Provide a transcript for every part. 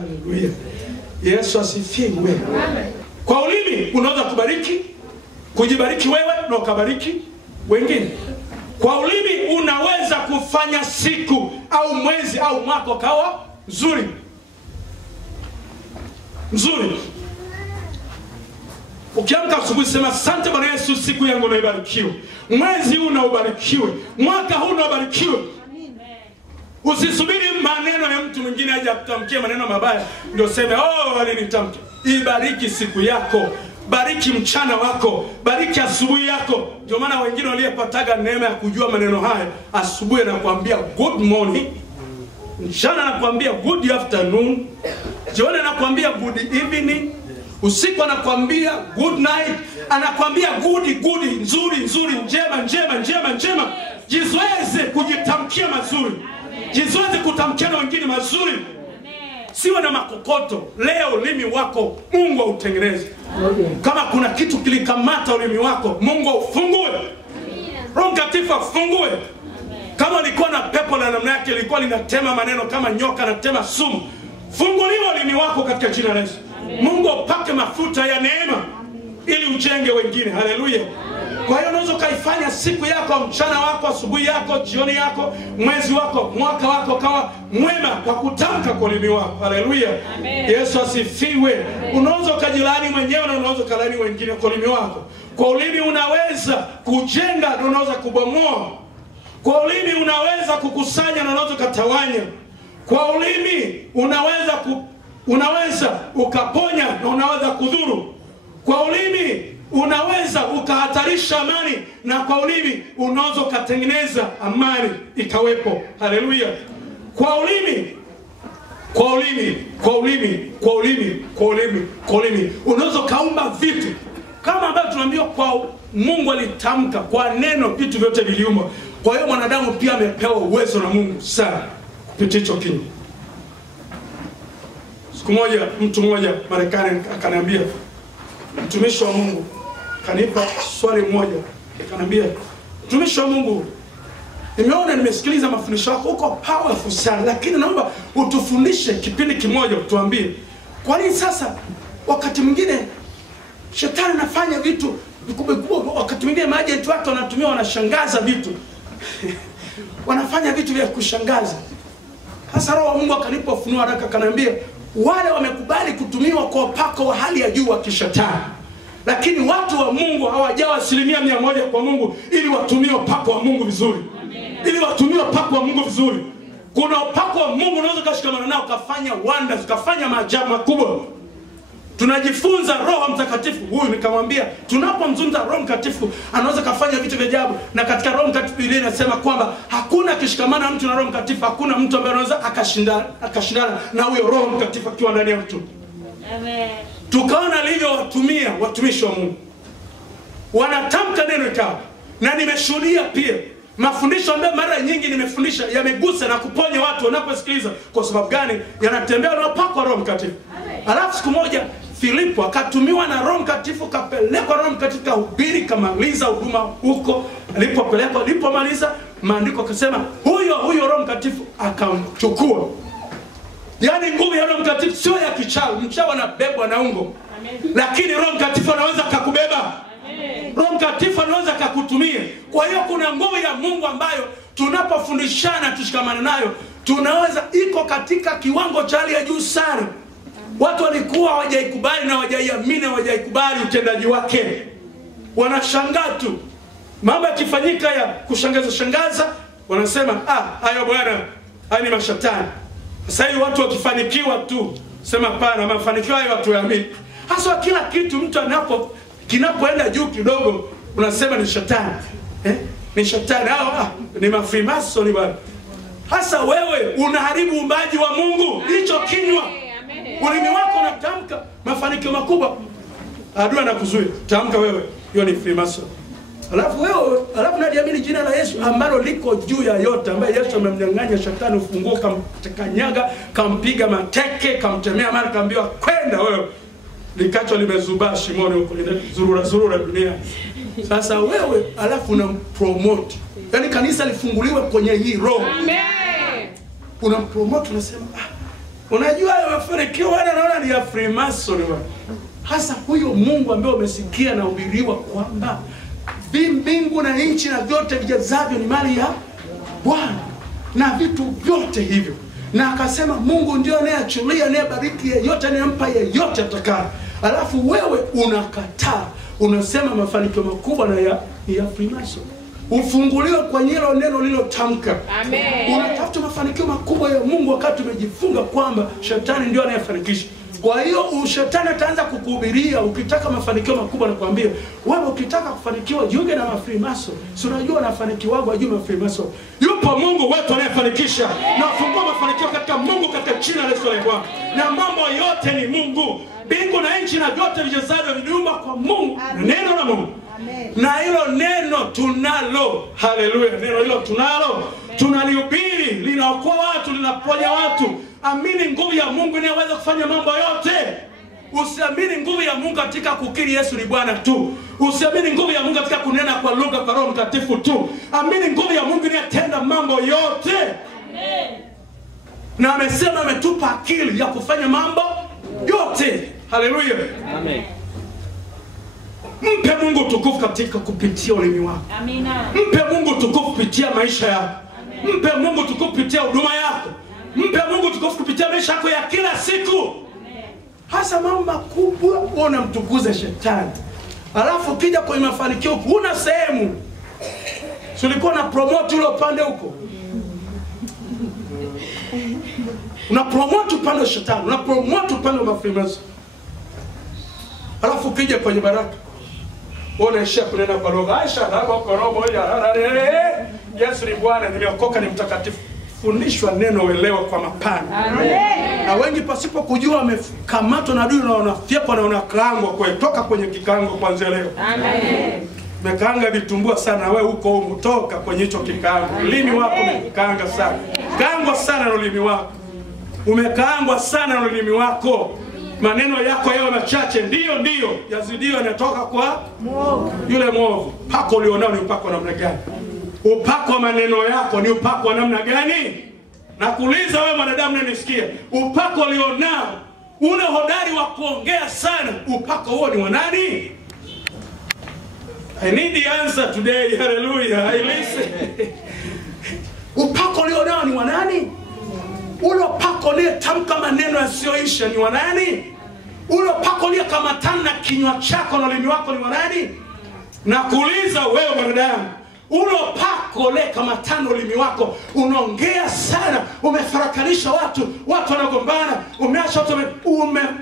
Haleluya. Yesu asifiwe. Kwa ulimi unaweza kubariki, kujibariki wewe na ukabariki wengine. Kwa ulimi unaweza kufanya siku au mwezi au mwaka kawa nzuri. Nzuri. Ukiamka asubuhi sema asante Bwana Yesu, siku yangu na ibarikiwe. Mwezi huu na ubarikiwe. Mwaka huu na ubarikiwe. Usisubiri maneno ya mtu mwingine aje akutamkie maneno mabaya ndio sema alinitamke. Ibariki siku yako, bariki mchana wako, bariki asubuhi yako. Ndio maana wengine waliyepataga neema ya kujua maneno haya, asubuhi anakuambia good morning, mchana anakuambia good afternoon, jioni anakuambia good evening, usiku anakuambia good night, anakuambia good, nzuri, njema. Jizoeze kujitamkia mazuri. Jizoeze kutamkia na wengine mazuri. Siwe na makokoto. Leo ulimi wako Mungu autengeneze. Kama kuna kitu kilikamata ulimi wako, Mungu ufungue. Roho Mtakatifu afungue. Kama ulikuwa na pepo la namna yake lilikuwa linatema maneno kama nyoka anatema sumu, funguliwa ulimi wako katika jina la Yesu. Mungu upake mafuta ya neema ili ujenge wengine. Haleluya. Kwa hiyo unaweza kaifanya siku yako, mchana wako, asubuhi yako, jioni yako, mwezi wako, mwaka wako kawa mwema kwa kutamka kwa ulimi wako. Haleluya. Yesu asifiwe. Unaweza kujilani mwenyewe na unaweza kulani wengine kwa ulimi wako. Kwa ulimi unaweza kujenga na unaweza kubomoa. Kwa ulimi unaweza kukusanya na unaweza kutawanya. Kwa ulimi unaweza ukaponya na unaweza kudhuru. Kwa ulimi unaweza ukahatarisha amani, na kwa ulimi unaweza kutengeneza amani ikawepo. Haleluya. Kwa ulimi unaweza kaumba vitu kama ambavyo tunaambiwa kwa Mungu alitamka kwa neno vitu vyote viliumbwa. Kwa hiyo mwanadamu pia amepewa uwezo na Mungu sana kupitia hicho kinywa. Siku moja mtu mmoja Marekani akaniambia, mtumishi wa Mungu, kanipa swali moja, akaniambia, mtumishi wa Mungu, nimesikiliza mafundisho yako, uko powerful sana, lakini naomba utufundishe kipindi kimoja, utuambie kwa nini sasa wakati mwingine shetani anafanya vitu vikubwa, wakati mwingine maagent wake wanatumia, wanashangaza vitu wanafanya vitu vya kushangaza. Hasa Roho wa Mungu akanipa ufunuo haraka, akaniambia wale wamekubali kutumiwa kwa upako wa hali ya juu wa kishetani, lakini watu wa Mungu hawajawa 100% kwa Mungu ili watumie upako wa Mungu vizuri. Ili watumie upako wa Mungu vizuri. Kuna upako wa Mungu unaweza kushikamana nao kufanya wonders, kufanya maajabu makubwa. Tunajifunza Roho Mtakatifu. Huyu nikamwambia, tunapomzungumza Roho Mtakatifu anaweza kufanya vitu vya ajabu, na katika Roho Mtakatifu Biblia inasema kwamba hakuna kishikamana mtu na Roho Mtakatifu, hakuna mtu ambaye anaweza akashindana na huyo Roho Mtakatifu akiwa ndani ya mtu. Amen. Tukaona lilivyo watumia watumishi wa Mungu wanatamka neno ikawa, na nimeshuhudia pia mafundisho ambayo mara nyingi nimefundisha yamegusa na kuponya watu wanaposikiliza. Kwa sababu gani? Yanatembea na upako wa Roho Mtakatifu. Alafu siku moja Filipo akatumiwa na Roho Mtakatifu, kapelekwa Roho Mtakatifu kahubiri, kamaliza huduma huko. Alipomaliza maandiko akasema huyo Roho Mtakatifu akamchukua. Yaani nguvu ya Roho Mtakatifu sio ya kichawi. Mchawi anabebwa na ungo. Lakini Roho Mtakatifu anaweza kukubeba. Roho Mtakatifu anaweza kukutumia. Kwa hiyo kuna nguvu ya Mungu ambayo tunapofundishana tushikamane nayo, tunaweza iko katika kiwango cha hali ya juu sana. Watu walikuwa hawajaikubali na hawajaiamini, hawajaikubali utendaji wake. Wanashangaa tu. Mambo yakifanyika ya kushangaza, wanasema hayo bwana, haya ni mashetani. Sasa hivi watu wakifanikiwa tu, sema hapana, mafanikio hayo watu yaamini. Hasa kila kitu mtu kinapoenda juu kidogo unasema ni shetani. Ni shetani, ni mafrimason bwana. Hasa wewe unaharibu uumbaji wa Mungu. Hicho kinywa, ulimi wako unatamka mafanikio makubwa, adui anakuzuia. Tamka wewe, hiyo ni freemason. Alafu nadiamini jina la Yesu ambalo liko juu ya yote, ambaye Yesu amemnyang'anya shetani ufunguo, kamkanyaga, kampiga mateke, kamtemea mara, kaambiwa kwenda wewe. Likacho limezubaa shimoni huko, zurura dunia. Sasa wewe alafu unampromote. Yaani kanisa lifunguliwe kwenye hii roho. Amen. Unampromote, unasema Unajua mafanikio wanaona ni ya Freemason. Hasa huyo Mungu ambaye umesikia na ubiriwa kwamba mbingu na nchi na vyote vijazavyo ni mali ya Bwana na vitu vyote hivyo. Na akasema Mungu ndio anayeachilia, anayebariki yeyote, anayempa yeyote atakaye. Alafu wewe unakataa. Unasema mafanikio makubwa na ya Freemason. Ufunguliwe kwa hilo neno lilotamka. Amen. Unatafuta mafanikio makubwa ya Mungu wakati umejifunga kwamba shetani ndio anayefanikisha. Kwa hiyo shetani ataanza kukuhubiria ukitaka mafanikio makubwa na kuambia, wewe ukitaka kufanikiwa jiunge na Freemason. Si unajua unafanikiwa kwa juu ya Freemason. Yupo Mungu wetu anayefanikisha. Na ufungua mafanikio katika Mungu katika jina la Yesu Kristo. Na mambo yote ni Mungu. Mbingu na nchi na vyote vijazavyo viliumbwa kwa Mungu. Na neno la Mungu. Amen. Na hilo neno tunalo. Haleluya. Neno hilo tunalo. Tunalihubiri, linaokoa watu, linaponya watu. Amini nguvu ya Mungu inayoweza kufanya mambo yote. Usiamini nguvu ya Mungu katika kukiri Yesu ni Bwana tu. Usiamini nguvu ya Mungu katika kunena kwa lugha kwa Roho Mtakatifu tu. Amini nguvu ya Mungu inayotenda mambo yote. Amen. Na amesema ametupa akili ya kufanya mambo yote. Haleluya. Amen. Mpe Mungu tukufu katika kupitia ulimi wako. Amina. Mpe Mungu tukufu kupitia maisha yako. Mpe Mungu tukufu kupitia huduma yako. Mpe Mungu tukufu kupitia maisha yako ya kila siku. Hasa mambo makubwa unamtukuza shetani. Alafu ukija kwenye mafanikio huna sehemu. Si ulikuwa na promote ule upande huko. Una promote upande wa shetani, una promote upande wa Freemason. Alafu ukija kwenye baraka unaishia kunena kwa lugha. Aisha hapo kwa roho moja. Yesu ni Bwana, nimeokoka, ni mtakatifu. Fundishwa neno, uelewa kwa mapana. Amen. Na wengi pasipo kujua wamekamatwa na adui na wanafyekwa na wanakaangwa kutoka kwenye kikango kuanzia leo. Amen. Umekaanga vitumbua sana wewe huko umetoka kwenye hicho kikango. Ulimi wako umekaanga sana. Kaangwa sana na ulimi wako. Umekaangwa sana na ulimi wako. Maneno yako yawe machache, ndio yazidio yanatoka kwa mwovu. Yule mwovu. Pako ulionao ni upako namna gani? Upako wa maneno yako ni upako wa namna gani? Na kuuliza wewe mwanadamu unanisikia, upako ulionao ule hodari wa kuongea sana, upako huo ni wa nani? I need the answer today. Hallelujah. I listen. Upako ulionao ni wa nani? Ule upako uliyetamka maneno yasiyoisha ni wa nani? Ule upako uliyekamatana na kinywa chako na ulimi wako ni wa nani? Na kuuliza wewe mwanadamu, ule upako uliyekamatana na ulimi wako unaongea sana, umefarakanisha watu wanagombana, umeacha watu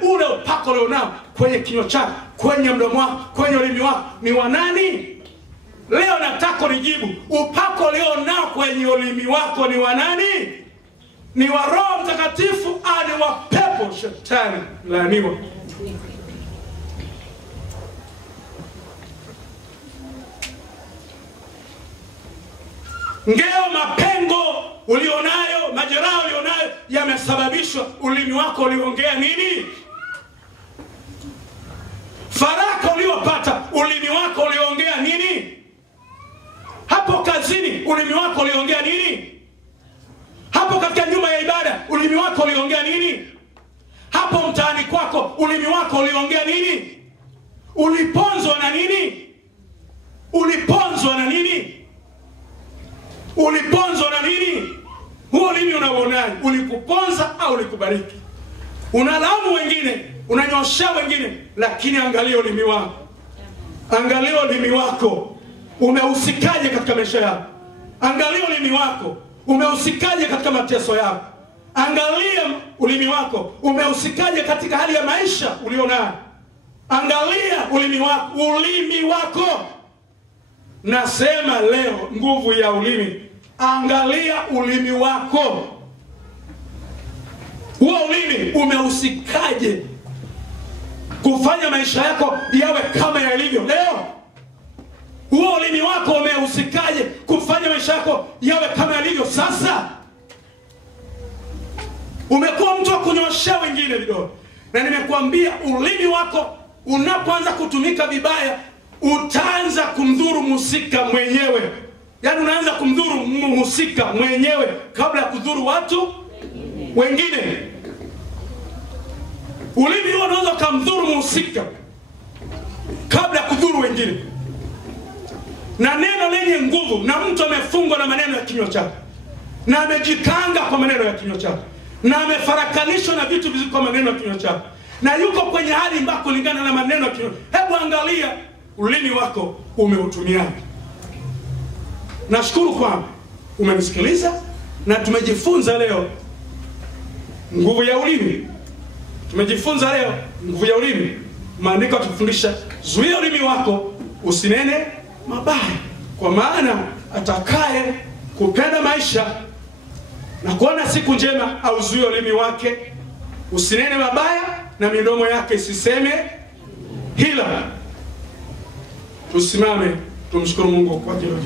ule upako ulionao kwenye kinywa chako, kwenye mdomo wako, kwenye ulimi wako ni wa nani? Leo nataka nijibu, upako ulionao kwenye ulimi wako ni wa nani? Ni wa Roho Mtakatifu au ni wa pepo shetani laaniwa? Ngeo, mapengo ulionayo, majeraha ulionayo yamesababishwa ulimi wako uliongea nini? Faraka uliopata ulimi wako uliongea nini? Hapo kazini ulimi wako uliongea nini? Hapo katika nyumba ya ibada ulimi wako uliongea nini? Hapo mtaani kwako ulimi wako uliongea nini? Uliponzwa na nini? Uliponzwa na nini? Uliponzwa na nini? Huo ulimi unaonaje? Ulikuponza au ulikubariki? Unalaumu wengine, unanyoshia wengine, lakini angalia ulimi wako. Angalia ulimi wako. Umehusikaje katika maisha yako? Angalia ulimi wako. Umehusikaje katika mateso yako? Angalia ulimi wako. Umehusikaje katika hali ya maisha ulionayo? Angalia ulimi wako. Ulimi wako. Nasema leo nguvu ya ulimi. Angalia ulimi wako. Huo ulimi umehusikaje kufanya maisha yako yawe kama yalivyo leo? Huo ulimi wako umehusikaje kufanya maisha yako yawe kama yalivyo sasa? Umekuwa mtu wa kunyoshea wengine vidole. Na nimekuambia ulimi wako unapoanza kutumika vibaya, utaanza kumdhuru mhusika mwenyewe. Yaani unaanza kumdhuru mhusika mwenyewe kabla ya kudhuru watu wengine. Ulimi huo unaweza kumdhuru mhusika kabla kudhuru wengine. Na neno lenye nguvu, na mtu amefungwa na maneno ya kinywa chake, na amejikanga kwa maneno ya kinywa chake, na amefarakanishwa na vitu vizuri kwa maneno ya kinywa chake, na yuko kwenye hali mbaya kulingana na maneno ya kinywa. Hebu angalia ulimi wako umeutumiaje. Nashukuru kwamba umenisikiliza na tumejifunza leo nguvu ya ulimi. Tumejifunza leo nguvu ya ulimi. Maandiko yatufundisha, zuia ulimi wako usinene mabaya, kwa maana atakaye kupenda maisha na kuona siku njema au zuia ulimi wake usinene mabaya, na midomo yake isiseme hila. Tusimame tumshukuru Mungu kwa ajili ya